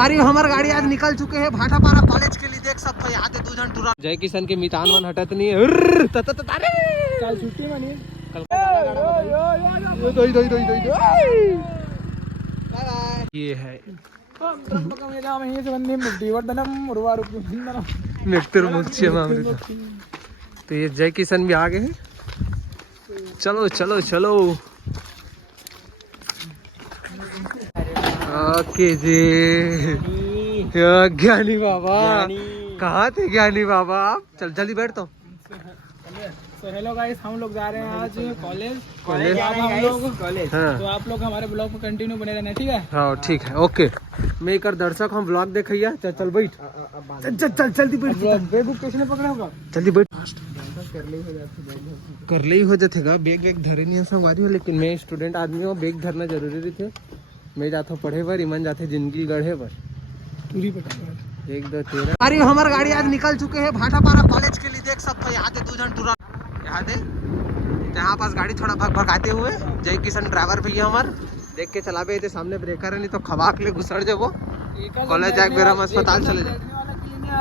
अरे हमार गाड़ी आज निकल चुके हैं भाटापारा कॉलेज के लिए। देख सकते हो यहाँ से 2 जन टूरा जय किशन के मितान मन हटत नहीं है। कल छुट्टी मनी ये है तो ये जय किशन भी आ गए हैं। चलो चलो चलो ओके जी। ज्ञानी बाबा कहाँ थे ज्ञानी बाबा आप? चल जल्दी बैठ तो। हेलो गाइस, हम लोग जा रहे हैं आज कॉलेज। हाँ। तो आप लोग हमारे ब्लॉग में कंटिन्यू बने रहना, ठीक है? हाँ ठीक है ओके। मैं एक दर्शक हम ब्लॉग देखिए। चल चल बैठ, चल चल जल्दी बैठ। बैग कैसे पकड़ा होगा? जल्दी बैठ। कर ले ही हो जाएगा। बैग वैग धरे नहीं संगवारी हो, लेकिन मैं स्टूडेंट आदमी हूँ, बैग धरना जरूरी थे। मैं जाता हूँ पढ़े पर, ईमान जाते जिंदगी गढ़े पर। 1 2 3। अरे हमार गाड़ी आज निकल चुके हैं भाटापारा कॉलेज के लिए। देख सकते हो यहाँ से 2 जन टूरा यहाँ से यहाँ पास गाड़ी थोड़ा भगाते हुए जय किशन ड्राइवर भैया हमार देख के चला थे। सामने ब्रेकर है नहीं तो खवाक ले घुसड़ जाओ। कॉलेज जाके मेरा अस्पताल चले जाए।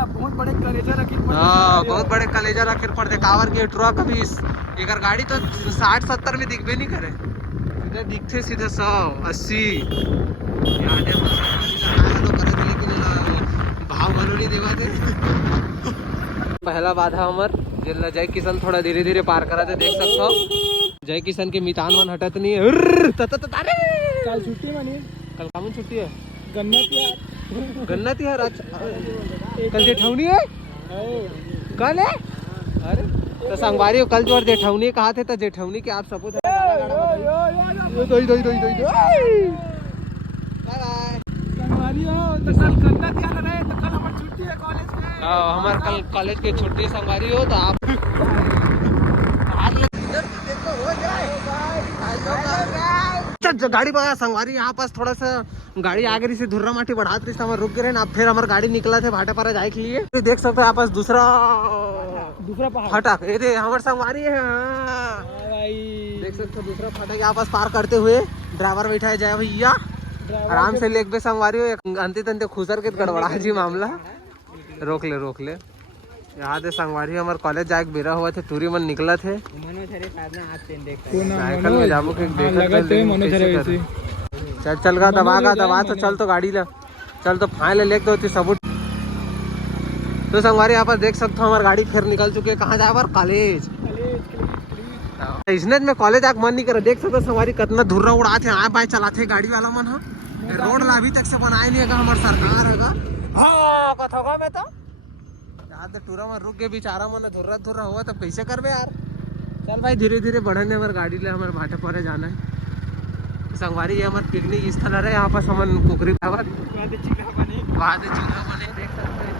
बहुत बड़े कलेजा रखी। हाँ बहुत बड़े कलेजा रखे पड़ते कावर के ट्रक भी। एक गाड़ी तो 60-70 में दिखबे नहीं करे, सीधे दिखते सीधे 100-80। भाव भलो नहीं देवा थे। पहला बाधा हमार जिला जय किशन थोड़ा धीरे धीरे पार करा थे। देख सकते हो जय किशन के मितान मन हटत नहीं है। कल छुट्टी मनी। कल कामन छुट्टी है। गन्नत यार कल जेठौनी है। कल है अरे तो संगवारी कल जो जेठौनी कहा थे तो जेठौनी के आप सपूत हमारे कल कॉलेज की छुट्टी संगवारी हो तो आप गाड़ी बगा संगवारी यहाँ पास थोड़ा सा गाड़ी आगे से धुर्रा माटी बढ़ाते रही हमारे रुक गए ना। फिर हमारे गाड़ी निकला थे भाटापारा जाए के लिए। तो देख सकते हो यहाँ पास दूसरा फाटक ये थे हमारे संगवारी है। देख सकते हो दूसरा फाटक यहाँ पास पार करते हुए ड्राइवर बैठा है जय भैया। आराम से लेक पे संगवारी हो अंते तंते खुसर के गड़बड़ा जी मामला। रोक ले यहाँ से संगवारी हमारे कॉलेज जाके बेरा हुआ थे। टूरी मन निकला थे साइकिल में जाबो के चल चल गा दबा तो चल तो गाड़ी ला चल तो फाइल लेके होती सबूत। तो संगवारी यहाँ पर देख सकते हो हमारी गाड़ी फिर निकल चुकी है। कहाँ जाए बार कॉलेज इसने में कॉलेज आके मन नहीं करे। देख सकते हो संगवारी कितना धुर्रा उड़ाते आए बाय चलाते गाड़ी वाला मन। रोड ला अभी तक से बनाए नहीं है हमारे सरकार है कथोगा में तो तो टूरा में रुक गए बेचारा मन धुर्रा हुआ तब कैसे करबे यार। चल भाई धीरे धीरे बढ़ने हमारे गाड़ी ले हमारे भाटापारा जाना है। संगवारी ये हमारे पिकनिक स्थल है। यहाँ पर हमन कुकरी चूल्हा बने देख सकते हैं।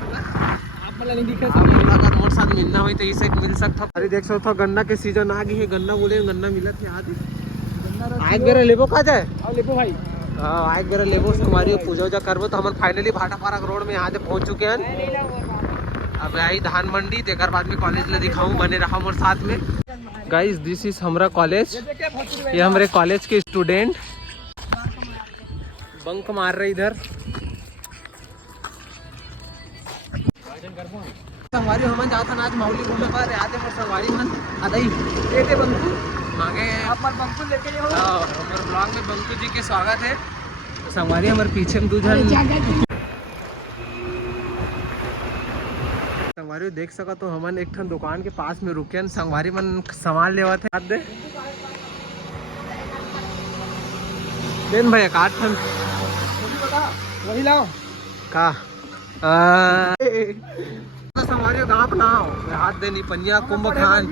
मोर साथ मिलना हुई तो इसे मिल सकता। अरे देख सकते हो गन्ना के सीजन आ गई है। गन्ना बोले गन्ना मिला थे आज बेरा लेबो खा जाए लेबो भाई। हाँ आज बेरा लेबो संगवारी पूजा वूजा करबो। तो हम फाइनली भाटापारा रोड में यहाँ से पहुँच चुके हैं। अब आई धान मंडी देकर बाद में कॉलेज ले दिखाऊं बने रहा हमारे साथ में। गाइस दिस इज हमारा कॉलेज। ये हमारे कॉलेज के स्टूडेंट बंक मार रहे इधर। संगवारी हम जाता ना आज माउली घूमने पर आते पर संगवारी मन आदई देते बंकू मांगे आप मत बंकू लेके जाओ। हमारे ब्लॉग में बंकू जी के स्वागत है। संगवारी हमारे पीछे में 2 जन संगवारी देख सका तो हमन एक ठन दुकान के पास में रुके संगवारी मन सामान लेवा थे। दे देन भैया काट ठन वही लाओ का संगवारी गाँव ना हाथ देनी पंजा कुंभ खान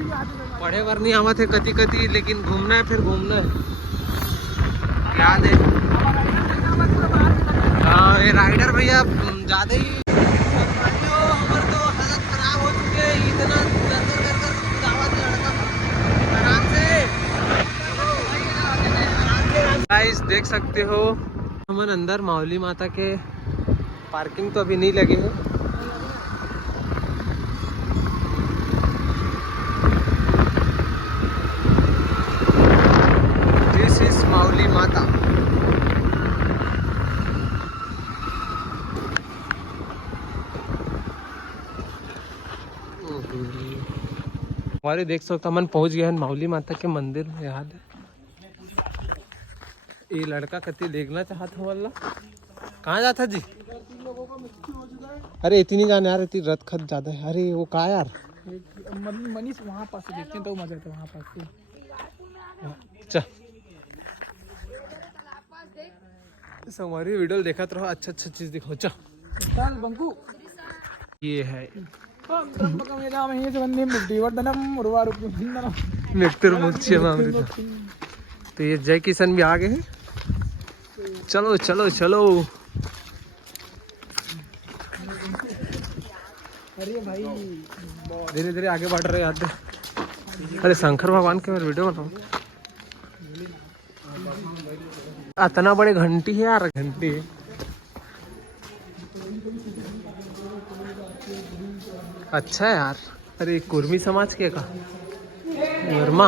पढ़े वर नहीं आवा थे कति लेकिन घूमना है फिर घूमना है याद है। हाँ ये राइडर भैया ज्यादा ही गाइस देख सकते हो हम अंदर माउली माता के पार्किंग तो अभी नहीं लगे हैं। दिस इज माउली माता। हमारे देख सकते अपन पहुंच गए हैं माउली माता के मंदिर में। याद है ये लड़का कति देखना चाहता वाला कहाँ जाता जी? अरे इतनी जाने यार, इतनी रथ खत ज्यादा है। अरे वो कहा यार मनीष वहाँ पास से देखते हैं तो मजा आता है वहाँ पास से। चल हमारी वीडियो देखा तो अच्छा अच्छा चीज दिखाओ। चल बंकू ये है तो ये जय किशन भी आ गए हैं। चलो चलो चलो अरे भाई धीरे धीरे आगे बढ़ रहे याद। अरे शंकर भगवान के वीडियो बनाओ। इतना बड़े घंटी है यार, घंटी है। अच्छा यार। अरे कुर्मी समाज के का वर्मा।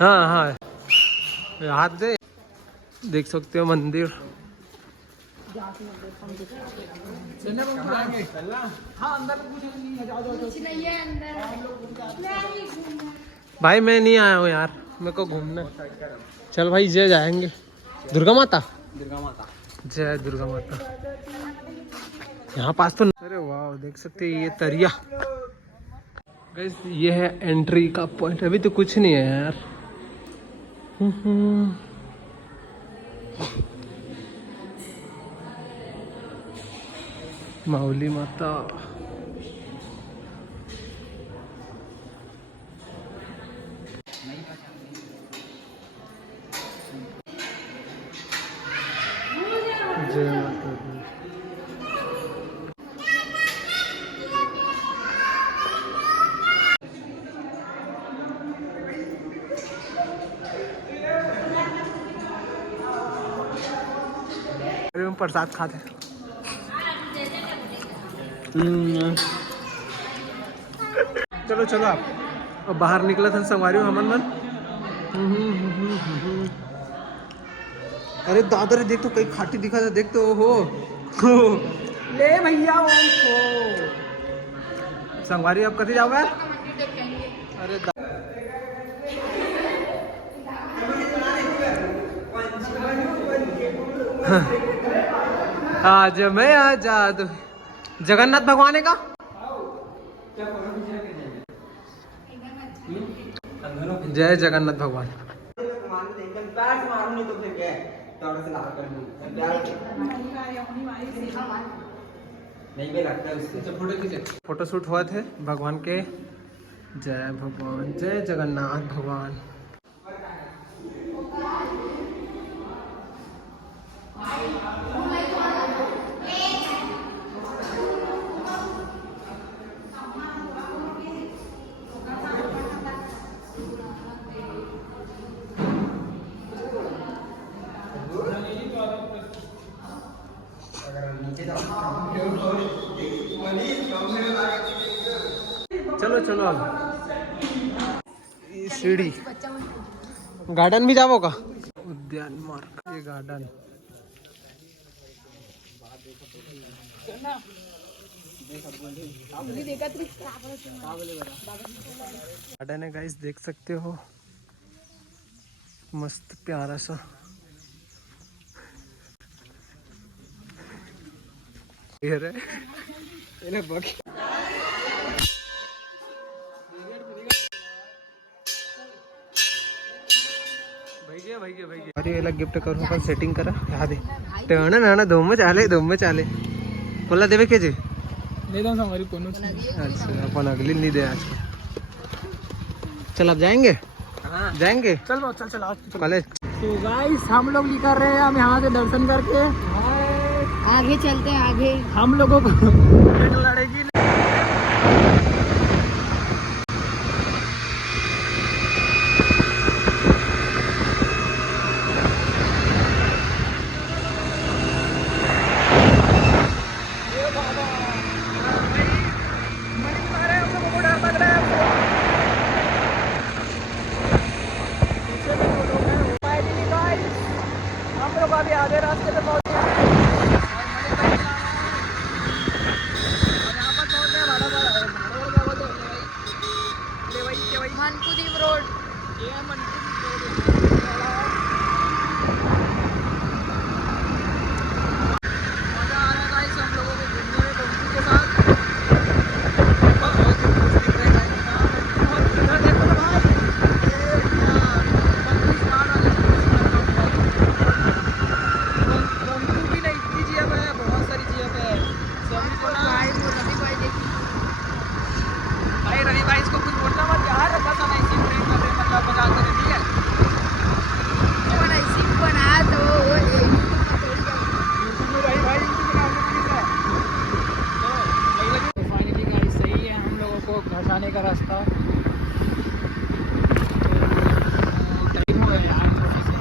हाँ हाँ हाथ दे, देख सकते हो मंदिर। भाई मैं नहीं आया हूँ यार, मेरे को घूमना। चल भाई जय जाएंगे। दुर्गा माता, दुर्गा माता जय दुर्गा माता। यहाँ पास तो अरे वाह देख सकते हैं ये तरिया। गाइस ये है एंट्री का पॉइंट। अभी तो कुछ नहीं है यार। माउली माता जय माता दी। अरे हम प्रसाद खाते। चलो चलो आप अब बाहर निकला था संगवारी हमन मन। अरे दादा रे देख तो कई खाटी दिखा था, देख तो हो ले भैया संगवारी अब कभी जाओगे? अरे आज मैं आजाद। जगन्नाथ भगवान है का जय जगन्नाथ भगवान। फोटो शूट हुआ थे भगवान के। जय भगवान जय जगन्नाथ भगवान। चलो चलो अब सीढ़ी गार्डन भी जाओ का? उद्यान मार्ग ये गार्डन। गार्डन है गाइस, देख सकते हो मस्त प्यारा सा। अरे याला गिफ्ट करून पण सेटिंग करा ह्या दे तेवढं ना ना धोम चाले कोला देवे के जे ले दो हमारी कोनो। अच्छा अपन अगली नहीं दे आज। चल अब जाएंगे। हाँ। जाएंगे चल चल चल कॉलेज। तो गाइस हम लोग निकल रहे हैं, हम यहाँ से दर्शन करके आगे चलते हैं। आगे हम लोगों को लड़ेगी। आधे रास्ते पे पहुंचे। का रास्ता। टाइम हो गया यार थोड़ा सा,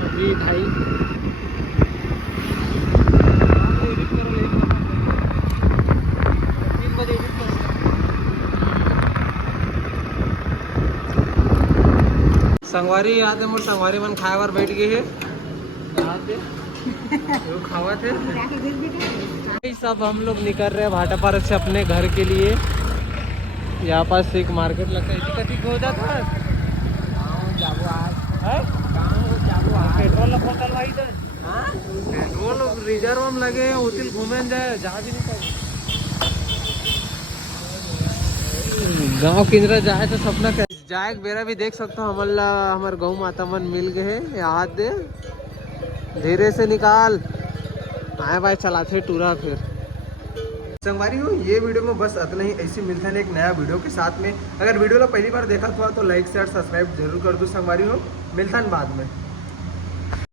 अभी 2:30। एडिट करो, लेट करना पड़ेगा, 3 बजे एडिट करो। संगवारी आते मोर संगवारी मन खाए बार बैठ गए है। वो खावा थे सब। हम लोग निकल रहे हैं भाटापारा से अपने घर के लिए। यहाँ पास एक मार्केट लगता है, इसी का हो जाता है। पेट्रोल बोतल भाई तो पेट्रोल रिजर्व में लगे हैं, उतिल घूमे जाए जा भी नहीं पाए। गांव किंजरा जाए तो सपना कर जाए बेरा भी देख सकते हो। हमार गौ माता मन मिल गए हैं। यहाँ दे धीरे से निकाल आए भाई, चलाते टूरा फिर संगवारी हो। ये वीडियो में बस इतना ही। ऐसे मिलता है एक नया वीडियो के साथ में। अगर वीडियो ला पहली बार देखा हुआ तो लाइक शेयर सब्सक्राइब जरूर कर दो संगवारी हो। मिलता है बाद में।